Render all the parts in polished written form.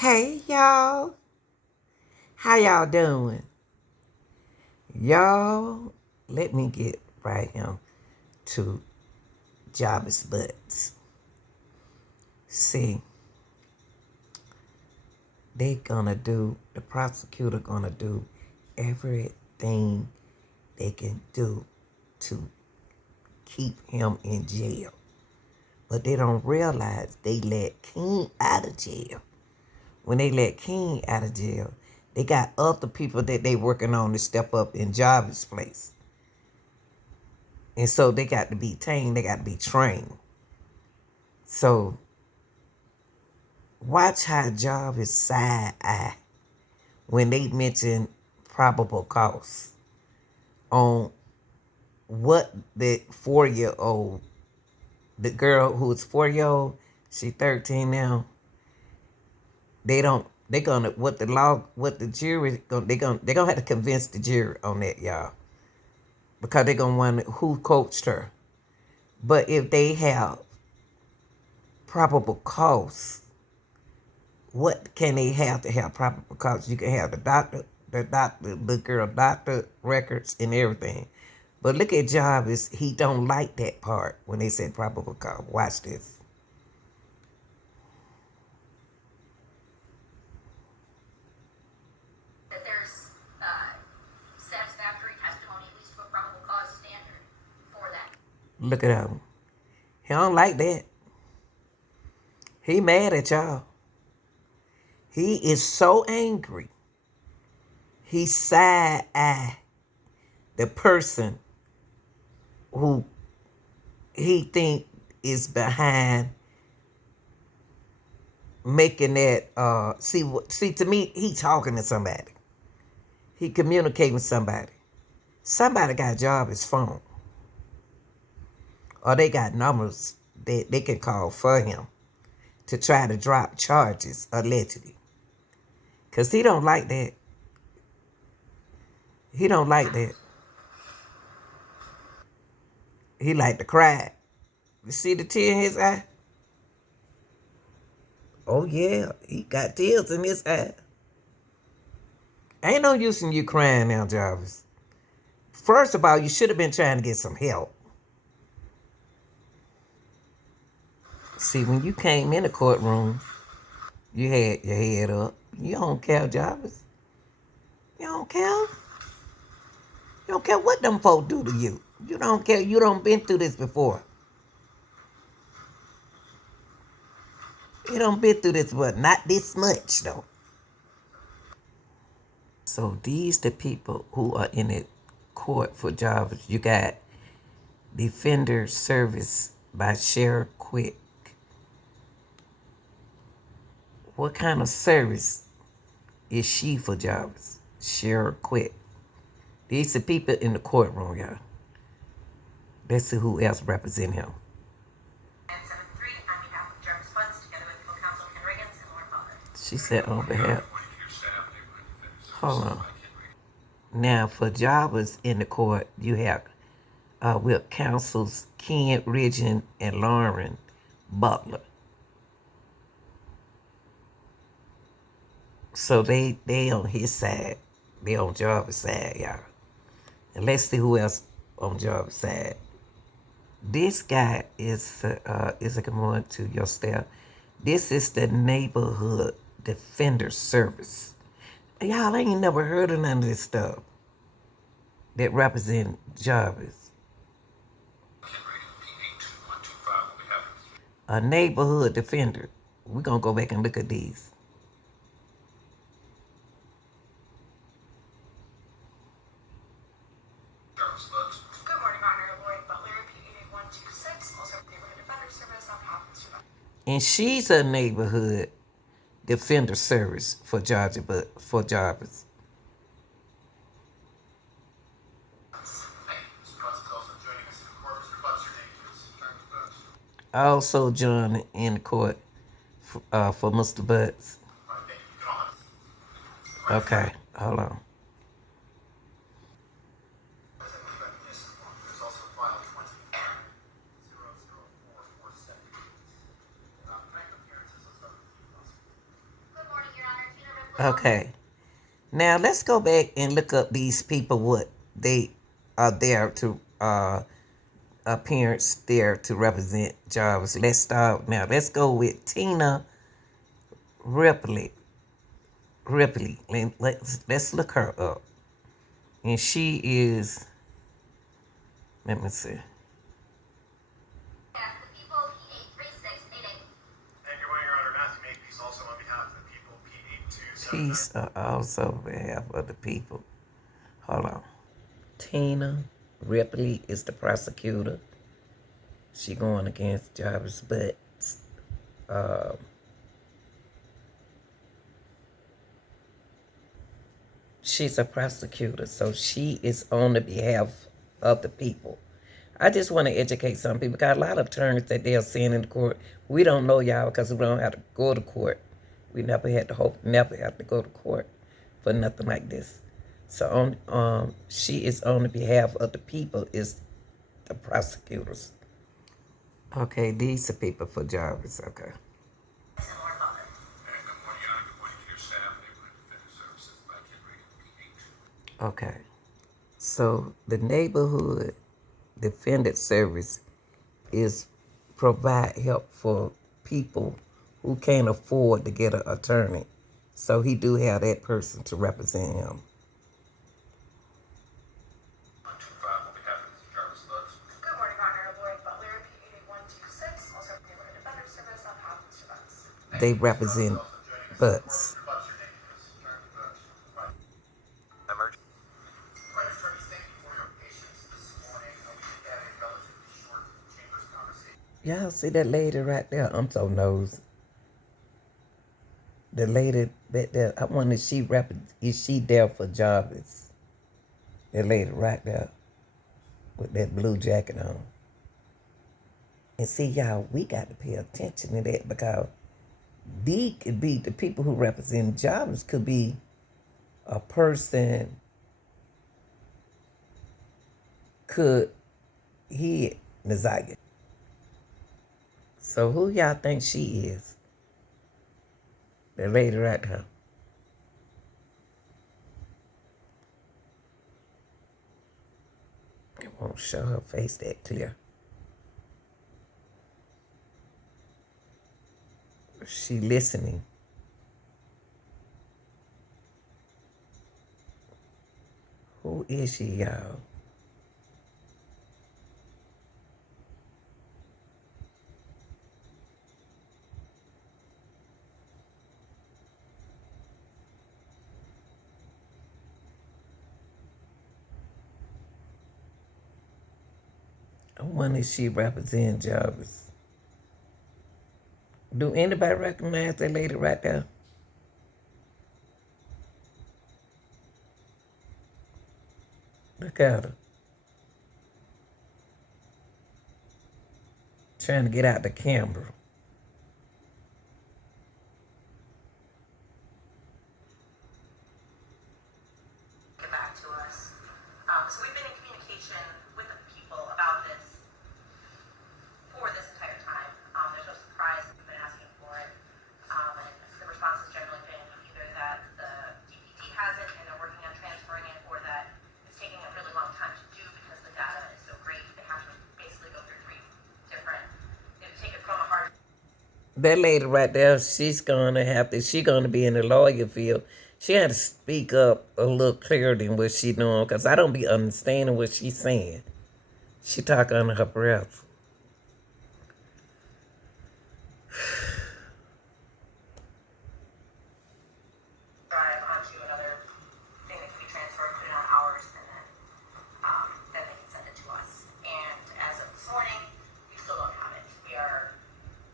Hey y'all, how y'all doing? Y'all, let me get right here to Jarvis Butts. See, the prosecutor gonna do everything they can do to keep him in jail. But they don't realize they let King out of jail. When they let King out of jail, they got other people that they working on to step up in Jarvis' place. And so they got to be tamed, they got to be trained. So watch how Jarvis side eye when they mention probable cause on what the 4-year-old, the girl who's 4-year-old, she 13 now. They gonna what the jury they're gonna have to convince the jury on that, y'all, because they're gonna wonder who coached her. But if they have probable cause, what can they have to have probable cause? You can have the girl doctor records and everything. But look at Jarvis, he don't like that part when they said probable cause. Watch this. That there's satisfactory testimony, at least to a probable cause standard for that. Look at him. He don't like that. He mad at y'all. He is so angry. He side eye the person who he think is behind making that see to me, he talking to somebody. He communicating with somebody. Somebody got Jarvis' phone. Or they got numbers that they can call for him to try to drop charges, allegedly. Because he don't like that. He don't like that. He like to cry. You see the tear in his eye? Oh yeah, he got tears in his eye. Ain't no use in you crying now, Jarvis. First of all, you should have been trying to get some help. See, when you came in the courtroom, you had your head up. You don't care, Jarvis. You don't care. You don't care what them folk do to you. You don't care. You don't been through this before. You don't been through this, but not this much though. So these the people who are in the court for Jarvis. You got Defender Service by Sheriff Quick. What kind of service is she for Jarvis? Sheriff Quick. These the people in the courtroom, y'all. Let's see who else represent him. She said on behalf. Hold on. Now for Jarvis in the court, you have with counsels Ken Ridgen and Lauren Butler. So they on his side. They on Jarvis' side, y'all. And let's see who else on Jarvis' side. This guy is a command to your staff. This is the Neighborhood Defender Service. Y'all ain't never heard of none of this stuff that represent Jarvis. A neighborhood defender. We're going to go back and look at these. Good morning, Honor. Lloyd Butler, P8126, also Neighborhood Defender Service on behalf of Mr. And she's a neighborhood defender service for Georgia, but for Jarvis. Also joined in the court for Mr. Butts. Okay, hold on. Good morning, Okay. Now let's go back and look up these people. What they are there to appearance there to represent Jarvis. Let's start now. Let's go with Tina Ripley. Ripley. Let's look her up. And she is. Let me see. Peace also behalf of the people. Hold on. Tina Ripley is the prosecutor. She going against Jarvis, but uh, she's a prosecutor, so she is on the behalf of the people. I just want to educate some people because a lot of terms that they're saying in the court, we don't know, y'all, because we don't have to go to court. We never had to never have to go to court for nothing like this. So she is on the behalf of the people, is the prosecutors. Okay, these are people for Jarvis. Okay. Okay. So the neighborhood defendant service is provide help for people who can't afford to get an attorney. So he do have that person to represent him. Good morning, Honorable Lloyd Butler, P88126, also neighborhood defender service on behalf of Mr. Butts. They represent Butts. Y'all see that lady right there? I'm so nosy. The lady that there, I wonder is she there for Jarvis? That lady right there with that blue jacket on. And see, y'all, we got to pay attention to that because these could be the people who represent Jarvis could be a person could hit Nazaya. So who y'all think she is? The lady right there. It won't show her face that clear. She listening. Who is she, y'all? I wonder if she represents Jarvis. Do anybody recognize that lady right there? Look at her. Trying to get out the camera. Get back to us. So we've been in communication with the people about this for this entire time. There's no surprise that we've been asking for it. And the response has generally been either that the DPD has it and they're working on transferring it, or that it's taking a really long time to do because the data is so great. They have to basically go through three different, they take it from a hard. That lady right there, she's gonna be in the lawyer field. She had to speak up a little clearer than what she doing, because I don't be understanding what she's saying. She talk under her breath. Drive onto another thing that can be transferred, put it on ours, and then they can send it to us. And as of this morning, we still don't have it. We are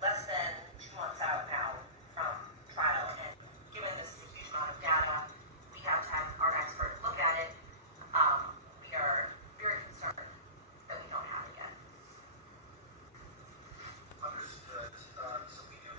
less than 2 months out now from trial, and given this is a huge amount of data, we have to have our expert look at it. We are very concerned that we don't have it yet. Understood. So we do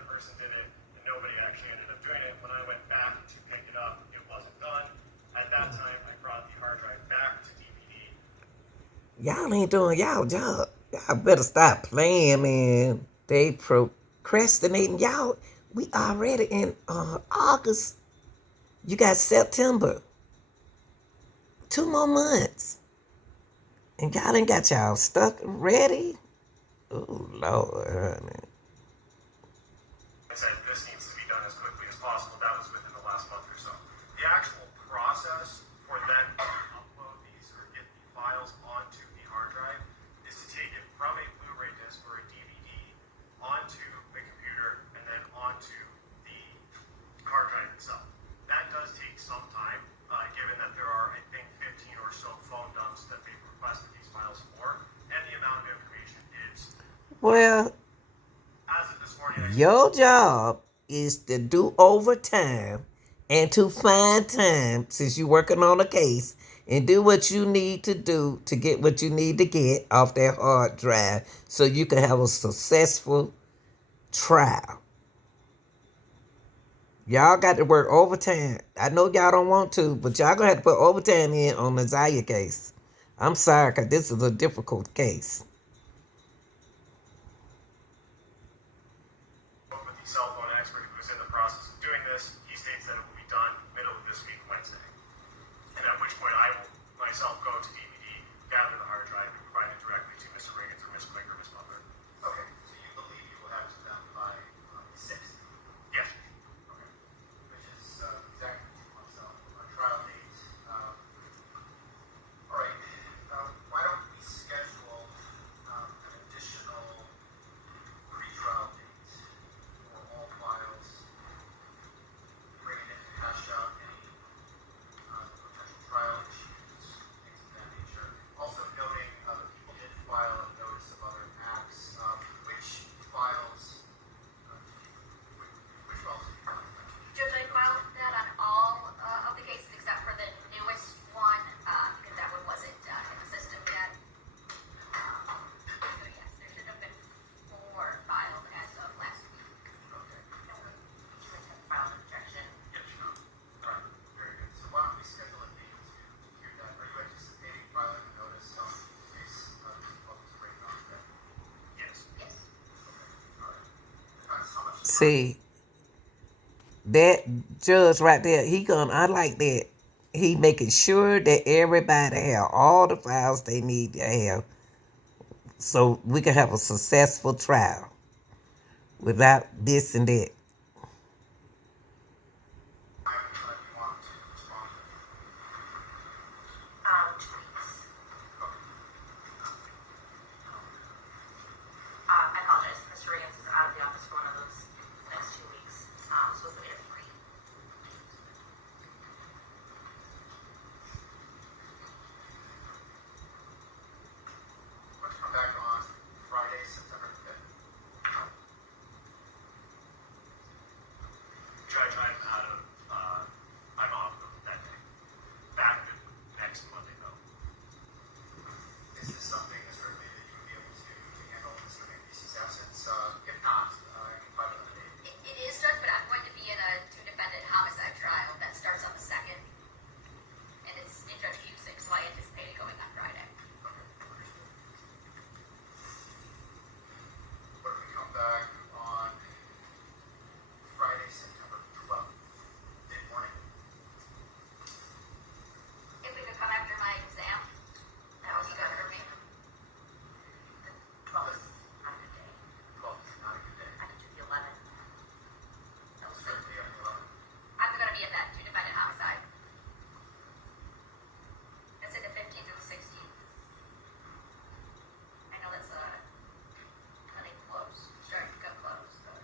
other person did it, and nobody actually ended up doing it. When I went back to pick it up, it wasn't done. At that time, I brought the hard drive back to DVD. Y'all ain't doing y'all job. Y'all better stop playing, man. They procrastinating. Y'all, we already in August. You got September. 2 more months. And y'all ain't got y'all stuff ready. Oh, Lord, honey. I said this needs to be done as quickly as possible. That was within the last month or so. The actual process for them to upload these or get the files onto the hard drive is to take it from a Blu-ray disc or a DVD onto the computer and then onto the hard drive itself. That does take some time, given that there are, I think, 15 or so phone dumps that they've requested these files for, and the amount of information is. Well, As of this morning, your job is to do overtime and to find time, since you're working on a case, and do what you need to do to get what you need to get off that hard drive so you can have a successful trial. Y'all got to work overtime. I know y'all don't want to, but y'all gonna have to put overtime in on the Zaya case. I'm sorry, because this is a difficult case. with the cell phone expert who is in the process of doing this. He states that it will be done middle of this week, Wednesday. And at which point I will myself go to DVD, gather the hard drive, and provide it directly to Mr. Riggins or Ms. Quick or Ms. Butler. Okay, so you believe you will have it done by the 6th? Yes. Okay. Which is exactly 2 months out from our trial date. All right, why don't we schedule an additional pre-trial date for all files, bring it in to hash out any potential trial issues, things of that nature. Also noting the people did file a notice of other acts. Which files? Which files did you file? Judge, I filed that on all of the cases except for the newest one, because that one wasn't in the system yet. So yes, there should have been 4 filed as of last week. Okay. Would you like to file an objection? Yeah, sure. All right, very good. So why don't we schedule a date to hear that? Are you anticipating filing a notice on the case of Officer Reagan today? Yes. Yes. Okay, all right. Depends how much time. See, that judge right there, I like that. He making sure that everybody have all the files they need to have so we can have a successful trial without this and that. You want to respond to? 2 weeks. Okay. I apologize. Mr. Riggins is out of the office for one of those next 2 weeks. So we'll put it at 3. Want to come back on Friday, September 5th? Judge, I'm off that day. Back next Monday, though. Is this something, Mr. Ridley, that you would be able to handle in Mr. McBeesy's absence? If not, I can find another date. It is, Judge, but I'm going to be in a 2-defendant homicide trial that starts on the 2nd. And it's in Judge Cusick, so I anticipate it going on Friday. Okay, understood. What if we come back on Friday, September 12th, mid-morning? If we could come after my exam, that would be good for me. The 12th, not a good day. 12th is not a good day. I could do the 11th. That was good. Certainly on the 11th. I'm going to be in that 2-defendant homicide. It's in the 15th or the 16th. I know that's cutting close, starting to come close, but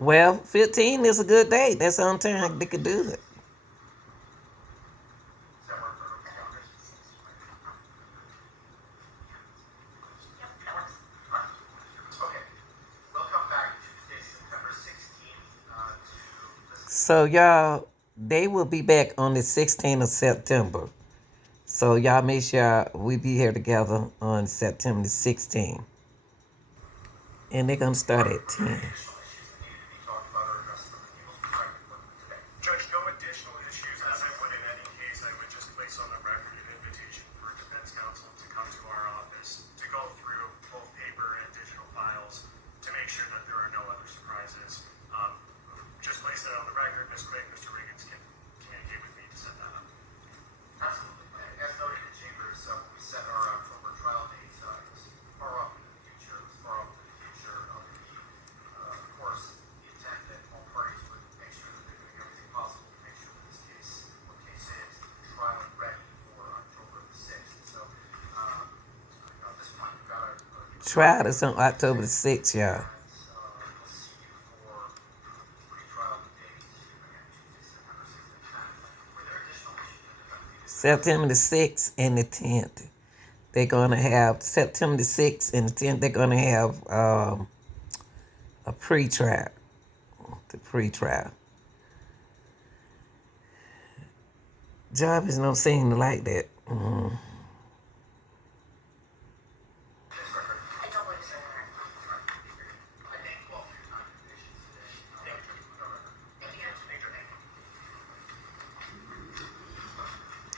Well, 15 is a good day. That's on time they could do it. Does that work for everyone's calendars? yep, that works. All right. Okay. We'll come back Tuesday, September 16th to listen. So y'all, they will be back on the 16th of September. So y'all make sure we be here together on September the 16th. And they're gonna start at 10. Additional issues place on the record an invitation for defense counsel to come to our office to go through both paper and digital files to make sure that there are no other surprises. Just place that on the record. Ms. Quick, Mr. Riggins can communicate with me to set that up. Absolutely. As noted in chambers, we set our October trial date. It was far off in the future. It was far off in the future of course, the intent that all parties would make sure that they're doing everything possible to make sure that this case, what case is, trial and ready for October the 6th. So, at this point, we've got a Trial is on October the 6th, y'all. we'll see you for pre-trial date, again, Tuesday, September 6th and 10th. Were there additional issues that defense needed? September the 6th and the 10th. They're going to have September the 6th and the 10th. They're going to have a pre-trial. The pre-trial. Jarvis don't seem to like that. I don't believe so, Your Honor. I thank you all for your time and patience today. Thank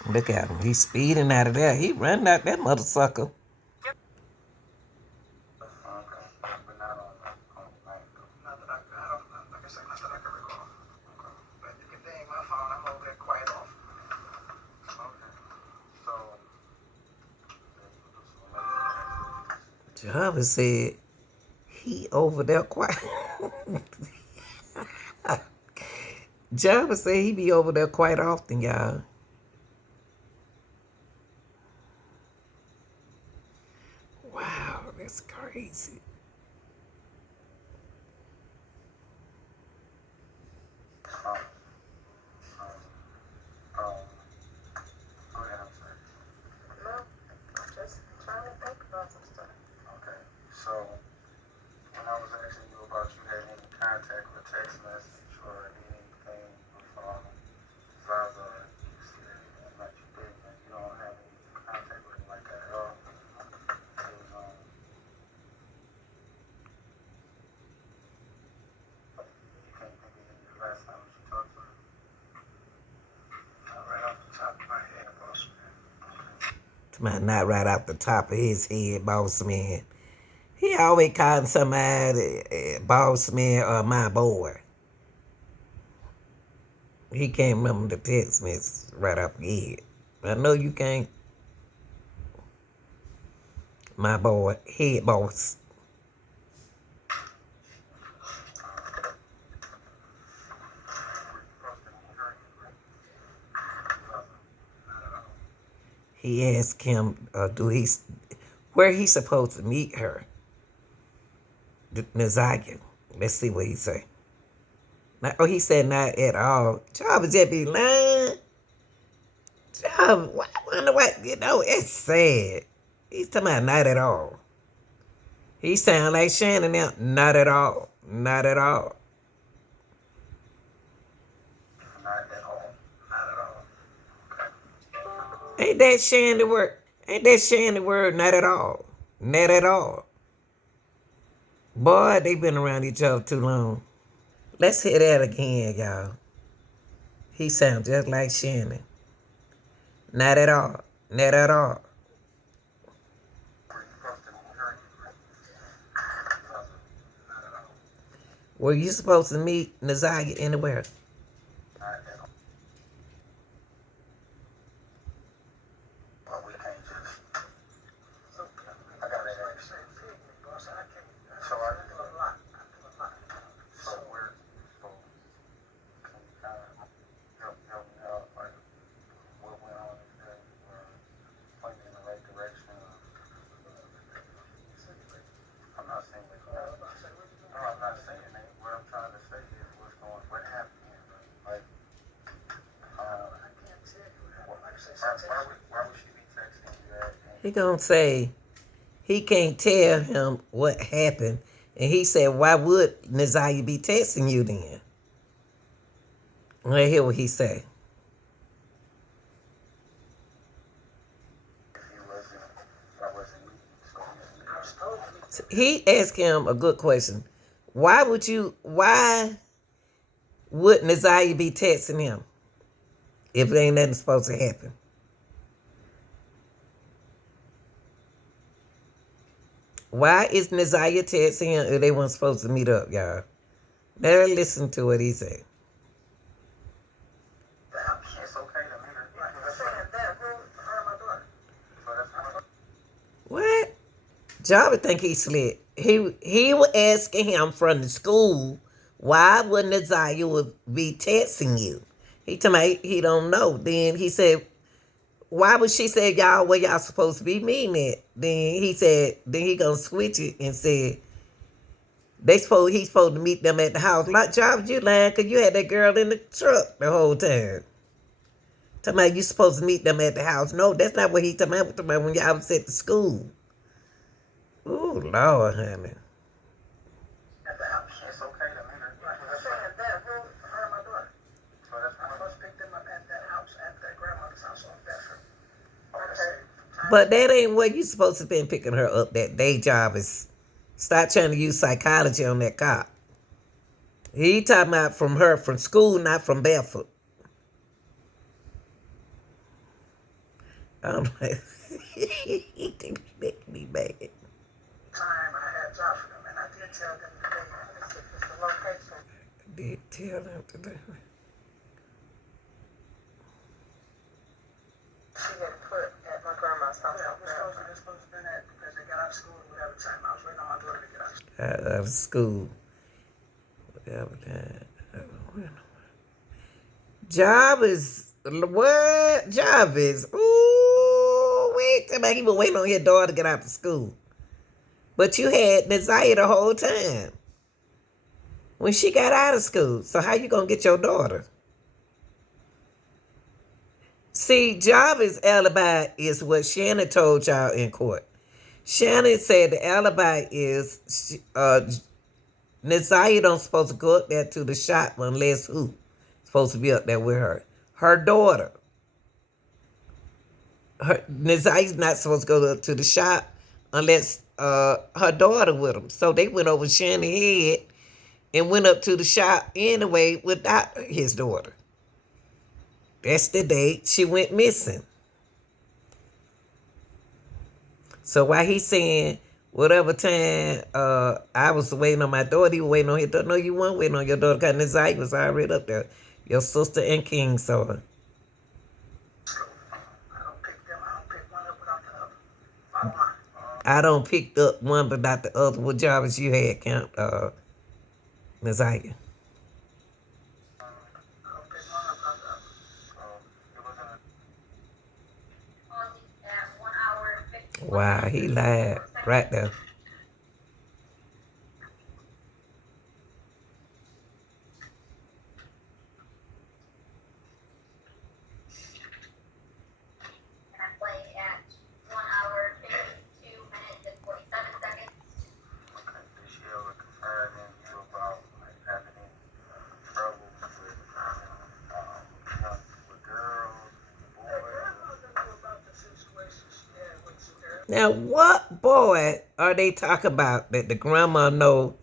you. Look at him. He's speeding out of there. He running out that mother sucker. Jarvis said he over there quiet. Jarvis said he be over there quite often, y'all. Wow, that's crazy. No, just trying to think about some stuff. Okay, so when I was asking you about you had any contact or text message or anything from Zaza, you said that you didn't, and you don't have any contact with him like that at all. It was, you can't think of any last time that you talked to him? Not right off the top of my head, boss man. Okay. Not right off the top of his head, boss man. He always calling somebody boss man or my boy. He can't remember the text message right off his head. I know you can't. My boy, head boss. He asked him, where he supposed to meet her? Nazakia. Let's see what he say. He said not at all. Jarvis just be lying. Jarvis, I wonder what, it's sad. He's talking about not at all. He sound like Shannon now. Not at all. Not at all. Not at all. Not at all. Okay. Ain't that Shannon word? Ain't that Shannon word? Not at all. Not at all. Boy, they been around each other too long. Let's hear that again, y'all. He sounds just like Shannon. Not at all. Not at all. Were you supposed to meet Nazakia anywhere? Not at all. Well, we can't just. I gotta ask. So I do a lot. So we're. So can you kind of help me out? Like, what went on is that we're pointing in the right direction. I'm not saying that. No, I'm not saying that. What I'm trying to say is what happened here, right? Like, why would she be texting you that? He gonna say he can't tell him what happened. And he said, why would Nazakia be texting you then? Let's hear what he say. I wasn't meeting, so He asked him a good question. Why would Nazakia be texting him if it ain't nothing supposed to happen? Why is Nasiah texting him if they weren't supposed to meet up, y'all? Let her listen to what he said. It's okay to meet her. Saying that, her and my daughter. So that's What? Jarvis think he slick. He was asking him from the school, why would Nasiah would be texting you? He told me he don't know. Then he said, why would she say y'all where y'all supposed to be meeting at? Then he said, then he gonna switch it and said he's supposed to meet them at the house. Like Jarvis, you lying because you had that girl in the truck the whole time. Talking about you supposed to meet them at the house. No, that's not what he talking about. Talking about when y'all was at the school. Ooh, Lord, honey. at the house. It's okay to meet her. Saying that, her and my daughter. So that's I first picked them up at that house, at that grandmother's house on Bedford. Okay. But that ain't where you supposed to be picking her up that day, Jarvis. Stop trying to use psychology on that cop. He talking about from her, from school, not from Bedford. I'm like, he think he making me mad. Time I had jobs for them, and I did tell them today, it's the location. I did tell them today. She had put at my grandma's house. Yeah, we're supposed to be that because they got out of school and whatever time. I was waiting on my daughter to get out of school. Out of school. Whatever time. Jarvis, what? Jarvis. Ooh, wait. Tell me he was waiting on your daughter to get out of school. But you had Nasiah the whole time. When she got out of school. So how you gonna get your daughter? See, Jarvis' alibi is what Shannon told y'all in court. Shannon said the alibi is Nasiah don't supposed to go up there to the shop unless who supposed to be up there with her. Her daughter. Nasiah's not supposed to go up to the shop unless her daughter with him. So they went over Shannon's head and went up to the shop anyway without his daughter. That's the date she went missing. So while he's saying whatever time I was waiting on my daughter, he was waiting on his daughter. No, you weren't waiting on your daughter because Nasiah was already up there. Your sister and King saw her. I don't pick them. I don't pick one up without the other. Bottom line. I don't pick up one but not the other. What jobs you had, Count Nasiah? At 1 hour and 50. Wow, he lied right there. And I play at 1 hour, 52 minutes and 47 seconds. Okay. Did she ever confide in you about like having any trouble with girls, boys? The grandmother knew about the situation she had with some girls. Now, what boy are they talking about that the grandma know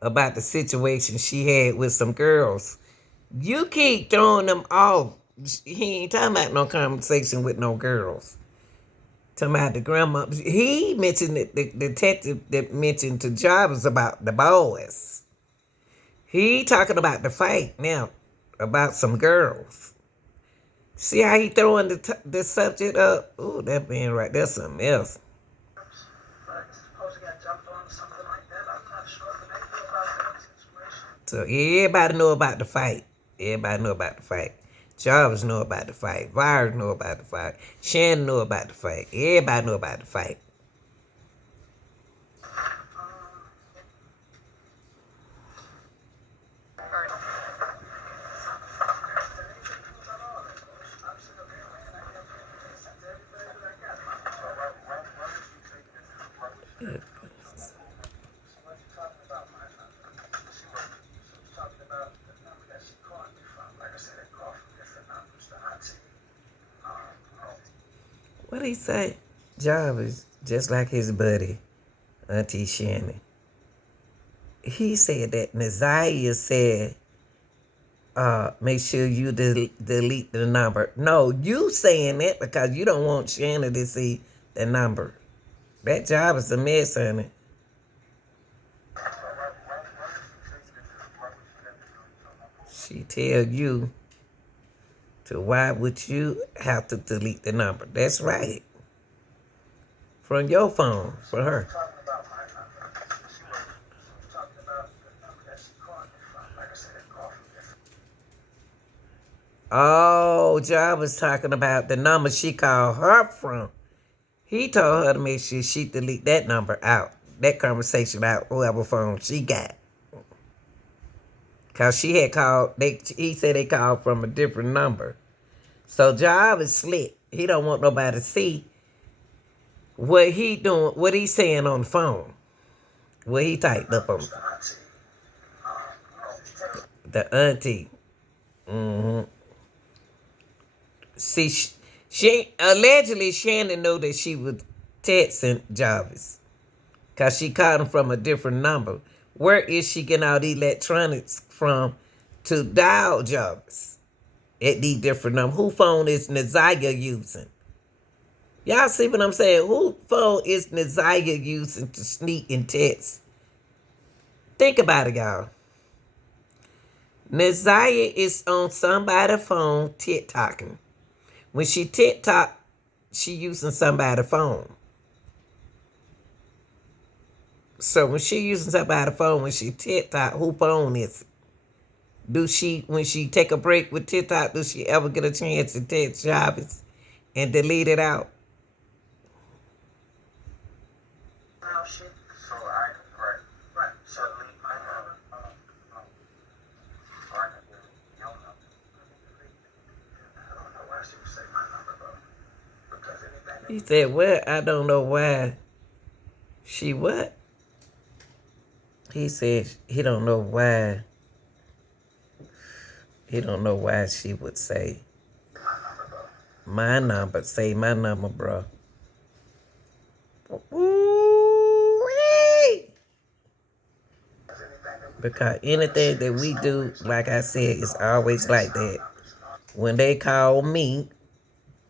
about the situation she had with some girls? You keep throwing them off. He ain't talking about no conversation with no girls. Talking about the grandma. He mentioned that the detective that mentioned to Jarvis about the boys. He talking about the fight now, about some girls. See how he throwing the subject up? Ooh, that man right there something else. Like, suppose he got jumped on or something like that. I'm not sure, but they knew about that situation. So everybody know about the fight. Everybody know about the fight. Jarvis know about the fight. Virus know about the fight. Shannon know about the fight. Everybody know about the fight. What he say? Jarvis, just like his buddy, Auntie Shannon. He said that Nasiah said, make sure you delete the number. No, you saying that because you don't want Shannon to see the number. That job is a mess, honey. She tell you to why would you have to delete the number? That's right. From your phone, for her. Talking about my number. She was talking about the number that she called me from. Like I said, it called from different. Oh, John was talking about the number she called her from. He told her to make sure she delete that number out. That conversation out, whoever phone she got. Cause she had called, he said they called from a different number. So Jarvis is slick. He don't want nobody to see what he doing, what he saying on the phone. What he typed up on the auntie. Mm-hmm. See, she allegedly Shannon knew that she was texting Jarvis. Cause she called him from a different number. Where is she getting all the electronics from to dial Jarvis at these different numbers? Who phone is Naziah using? Y'all see what I'm saying? Who phone is Naziah using to sneak and text? Think about it, y'all. Naziah is on somebody's phone TikToking. When she TikTok, she using somebody's phone. So when she using somebody's phone, when she TikTok, who phone is it? Do she, when she take a break with TikTok, do she ever get a chance to text Jarvis and delete it out? Now she, so right. So delete my number. Or I can delete your number. I don't know why she would say my number though. Because anything. He said, well, I don't know why. She what? He said he don't know why. He don't know why she would say my number. Say my number, bro. Ooh-wee. Because anything that we do, like I said, is always like that. When they call me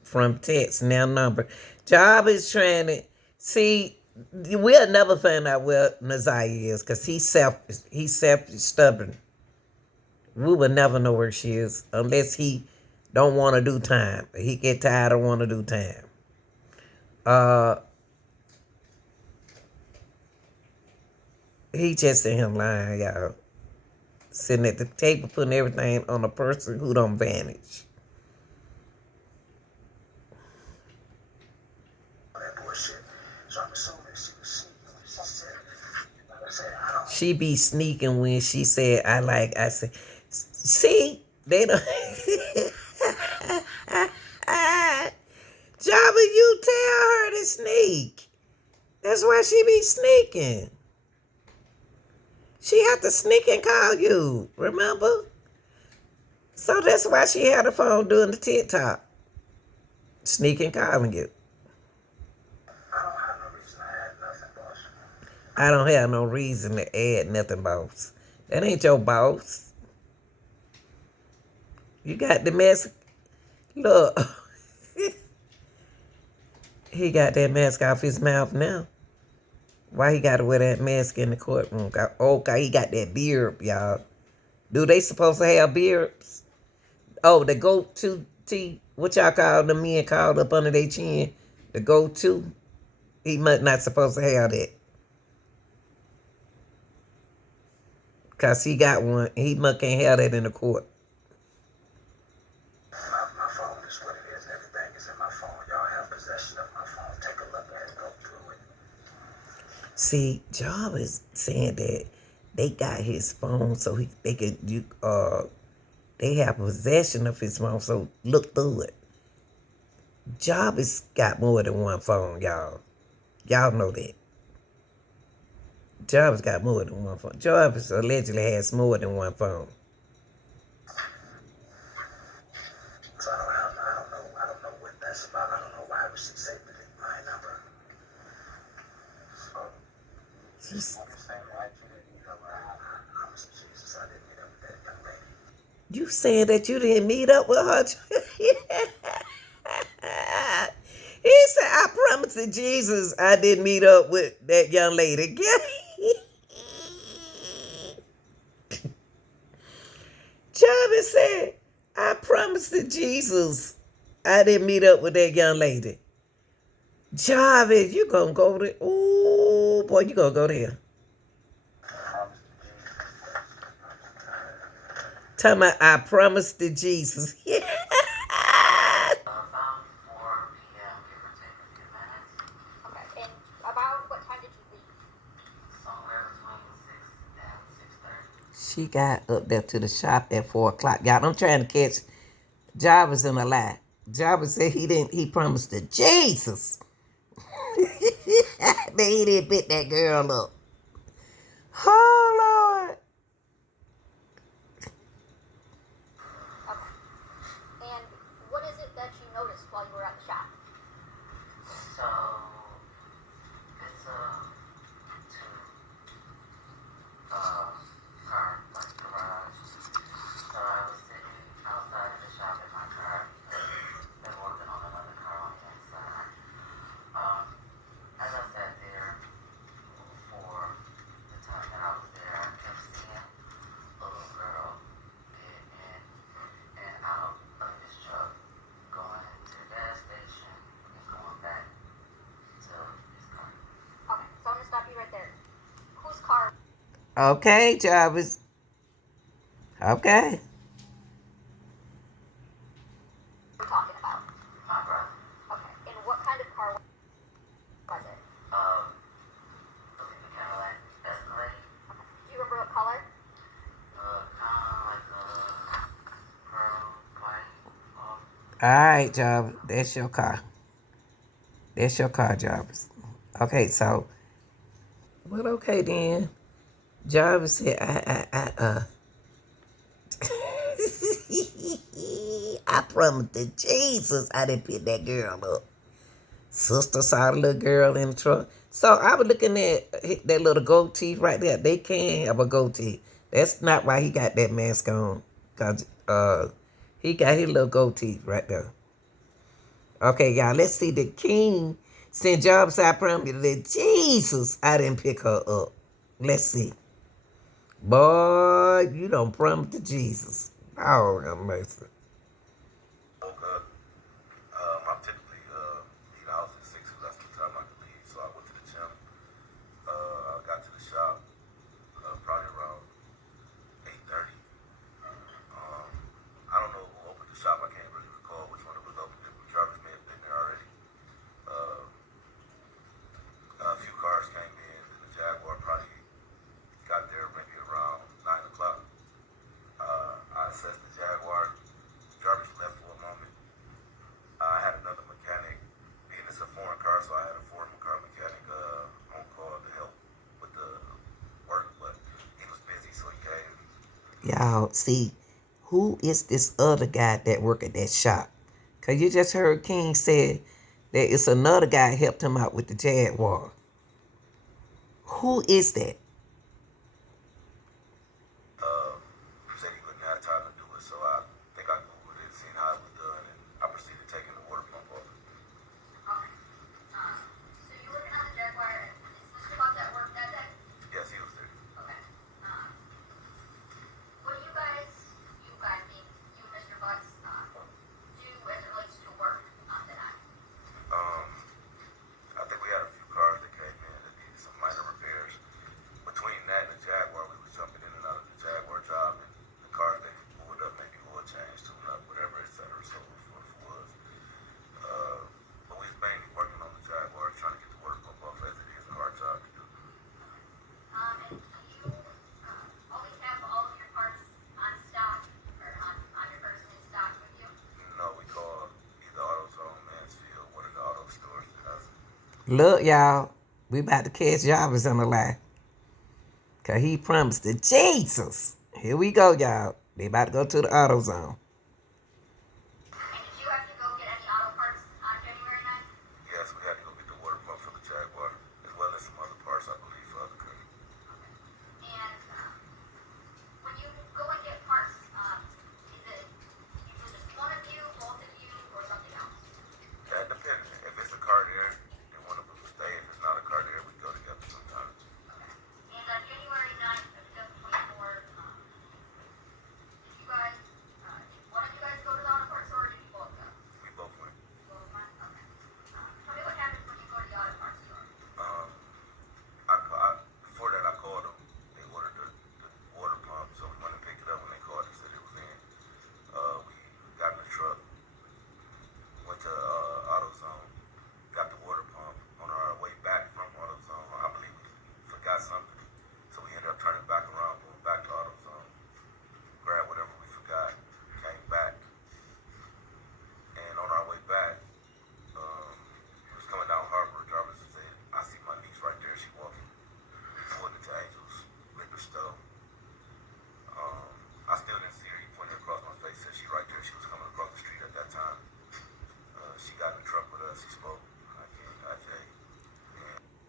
from text now number, Job is trying to see. We'll never find out where Naziah is because he's stubborn. We will never know where she is unless he don't want to do time. He get tired of want to do time. He just in him lying, y'all. Sitting at the table putting everything on a person who don't vanish. She be sneaking when she said, I said, see, they don't. Java, you tell her to sneak. That's why she be sneaking. She had to sneak and call you, remember? So that's why she had the phone doing the TikTok. Sneaking calling you. I don't have no reason to add nothing, boss. That ain't your boss. You got the mask. Look. He got that mask off his mouth now. Why he got to wear that mask in the courtroom? Okay, he got that beard, y'all. Do they supposed to have beards? Oh, the go-to T, what y'all call the men called up under their chin? The go-to? He must not supposed to have that. Because he got one. He must can't have that in the court. My phone is what it is. Everything is in my phone. Y'all have possession of my phone. Take a look at it. Go through it. See, Job is saying that they got his phone so they have possession of his phone, so look through it. Job has got more than one phone, y'all. Y'all know that. Jarvis got more than one phone. Jarvis allegedly has more than one phone. So I don't know what that's about. I don't know why we should say that it's my number. So, Jesus, I didn't meet up with that young lady. You saying that you didn't meet up with her? He said, I promise to Jesus I didn't meet up with that young lady. Jarvis said, I promised to Jesus I didn't meet up with that young lady. Jarvis, you gonna go there. Ooh, boy, you gonna go there. Promise to Jesus. Tell me, I promised to Jesus. Yeah. About 4 p.m., give or take a few minutes. Okay. And about what time did you leave? Somewhere between 6 and 6:30. She got up there to the shop at 4 o'clock. Y'all, I'm trying to catch Jarvis in a lie. Jarvis said he promised to Jesus. But he didn't pick that girl up. Oh, Lord. Okay. And what is it that you noticed while you were at the shop? So, it's a two car like garage. So I was sitting outside of the shop in my car. Been working on another car on the inside. As I sat there for the time that I was there, I kept seeing a little girl get in and out of his truck, going to the gas station and going back to his car. Okay. So I'm gonna stop you right there. Whose car Okay, Jarvis. Okay. we're talking about? My brother, Okay. And what kind of car was it? believe the Cadillac Escalade, Okay. Do you remember what color? kind of like a pearl white. All right, Jarvis. That's your car. That's your car, Jarvis. Okay, so, well, okay then. Jarvis said, I promised to Jesus I didn't pick that girl up. Sister saw the little girl in the truck. So I was looking at that little goatee right there. They can have a goatee. That's not why he got that mask on. Because he got his little goatee right there. Okay, y'all, let's see. The king sent Jobs, I promised that Jesus, I didn't pick her up. Let's see. Boy, you don't promise to Jesus. Oh, have mercy. Woke up. I'm typically leave the house at 6 because that's the time I can leave. So I went to the gym. Got to the shop probably around 8:30. I don't know who opened the shop. I can't really recall which one it was open. Jarvis may have been there already. A few cars came in, and the Jaguar probably got there maybe around 9 o'clock. I assessed the Jaguar. Jarvis left for a moment. I had another mechanic, being it's a foreign car, so I had a foreign car mechanic on call to help with the work, but he was busy, so he came. Y'all, see, who is this other guy that work at that shop? Because you just heard King say that it's another guy helped him out with the Jaguar. Who is that? He said he wouldn't have time to do it, so I think I Googled it, seen how it was done, and I proceeded taking the water pump off. Okay. So you were working on the Jaguar. Is Mr. Buck at work that day? Yes, he was there. Okay. What do you guys being you and Mr. Butts, do as it relates to work that night? I think we had a few cars that came in that needed some minor repairs. Between that and the Jaguar, we was jumping in and out of the Jaguar job, and the cars that pulled up, maybe oil change, tune up, whatever, etc. So forth was. But we was mainly working on the Jaguar, trying to get the water pump off, as it is a hard job to do. And do you always have all of your parts on stock or on your person in stock with you? No, we call either AutoZone, Mansfield, one of the auto stores that has it. Look, y'all, we about to catch Jarvis on the line. Because he promised to Jesus. Here we go, y'all. They about to go to the AutoZone. And did you have to go get any auto parts on January 9th? Yes, we had to go get the water pump for the Jaguar, as well as some other parts, I believe, for other cars. And when you go and get parts, is it usually just one of you, both of you, or something else? That depends. If it's a car there, then one of us will stay. If it's not a car there, we go together sometimes. And on January 9th of 2024, did you guys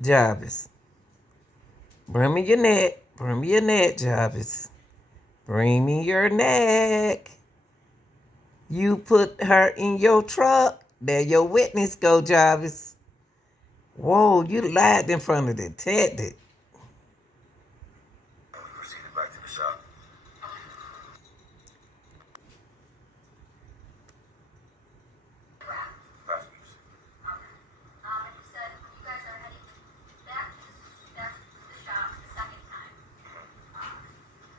Jarvis. Bring me your neck. Bring me your neck, Jarvis. Bring me your neck. You put her in your truck. There your witness go, Jarvis. Whoa, you lied in front of the detective. And we proceeded back to the shop. Fast music. And you said when you guys are heading back to the shop the second time,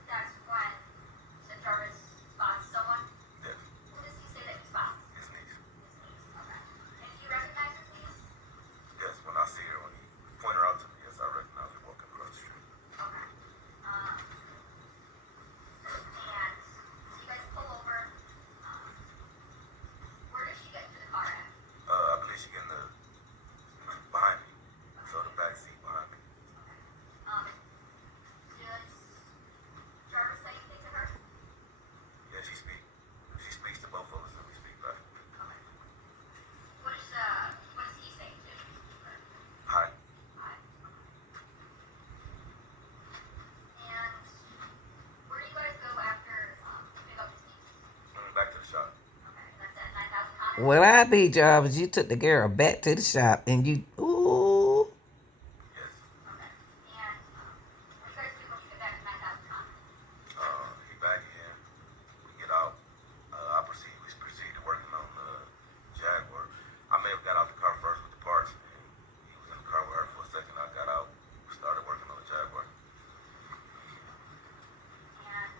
that's when St. Jarvis spots someone. Yes. Who does he say that he spots? His niece. His niece. Okay. And do you recognize his niece? Yes, when I see her, when he pointed her out to me, yes, I recognize her walking across the street. Okay. And so you guys pull over. Where does she get into the car at? I believe she getting the behind me. So the back seat behind me. Does Jarvis say anything to her? Yeah, she speaks to both of us and we speak back. Okay. What does he say to her? Hi. Hi. And where do you guys go after you pick up his niece? Back to the shop. Okay, that's at 9,000 Connor? Well, I be Jarvis. You took the girl back to the shop and you, ooh. Yes. Okay. And what do you guys do when you get back to 9,000 Connor? He back in. We get out. We proceeded working on the Jaguar. I may have got out the car first with the parts, and he was in the car with her for a second. I got out, started working on the Jaguar. And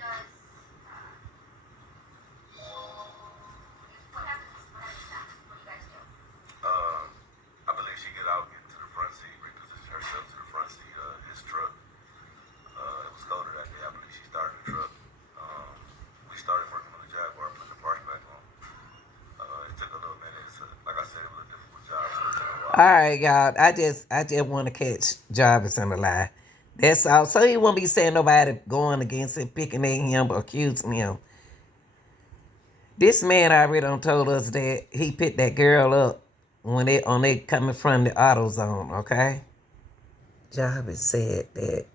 does what happens? What happens next? What do you guys do? I believe she get out, get into the front seat, reposition herself to the front seat of his truck. It was colder that day. I believe she started the truck. We started working on the Jaguar, putting the parts back on. It took a little minute. Like I said, it was a difficult job. So it took a while. All right, y'all. I just want to catch Jarvis in the lie. That's all. So he won't be saying nobody going against him, picking at him, or accusing him. This man already done told us that he picked that girl up when they coming from the auto zone, okay? Jarvis said that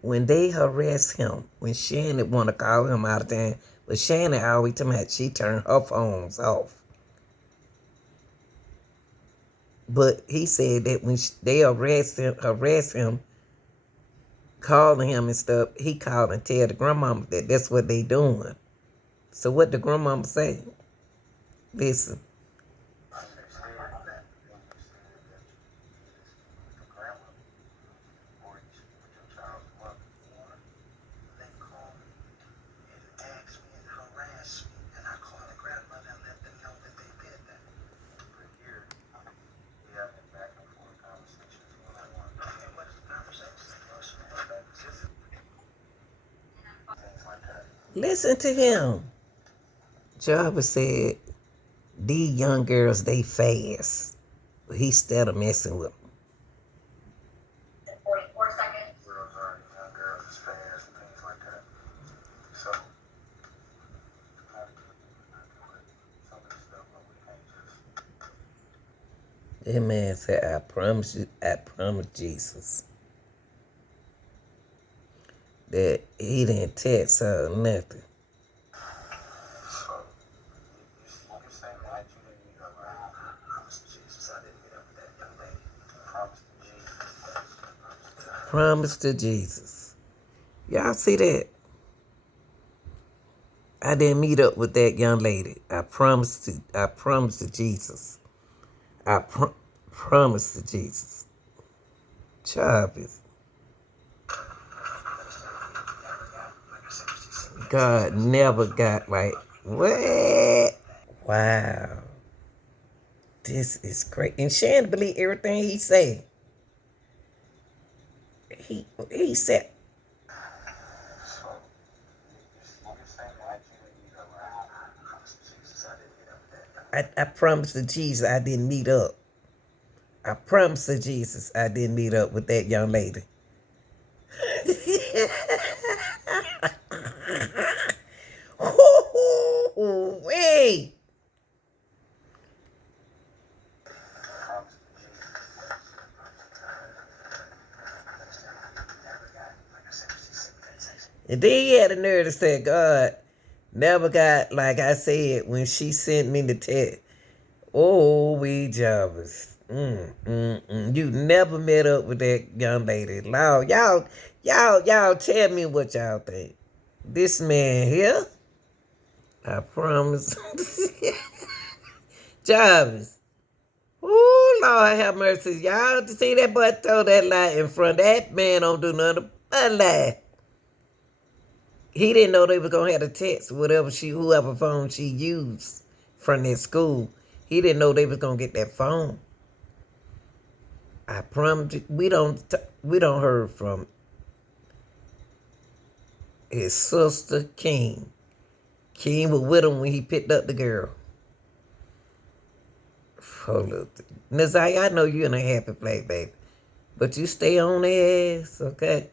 when they harassed him, when Shannon want to call him out of town, but Shannon always tell me she turned her phones off. But he said that when they harassed him, calling him and stuff, he called and tell the grandmama that that's what they doing. So what the grandmama say? Listen. Listen to him. Jarvis said, these young girls, they fast. But he still messing with them. 44 seconds. Girls are young girls is fast and things like that. So, some of the stuff, but we can't just. That man said, I promise you, I promise Jesus that he didn't text her or nothing. So, you say that you didn't meet up with her. I promise to Jesus I didn't meet up with that young lady. Promise to Jesus. Promise to Jesus. Y'all see that? I didn't meet up with that young lady. I promise to Jesus. I promise to Jesus. Jarvis. God never got like, what? Wow. This is great. And Shannon believe everything he said. He said, So, you say that you didn't meet up with her. I promise to Jesus I didn't meet up with that young lady. I promise to Jesus I didn't meet up. I promise to Jesus I didn't meet up with that young lady. Ooh, Hey! And then he had the nerve to say, God never got, like I said, when she sent me the text. Oh, we Jarvis. You never met up with that young lady. Lord, y'all tell me what y'all think. This man here, I promise. Jarvis. Oh, Lord have mercy. Y'all to see that boy told that lie in front. That man don't do nothing but lie. He didn't know they was gonna have the text, whoever phone she used from that school. He didn't know they was gonna get that phone. I promise you, we don't heard from his sister King. King was with him when he picked up the girl. Hold up, Nazai, I know you're in a happy place, baby, but you stay on their ass, okay?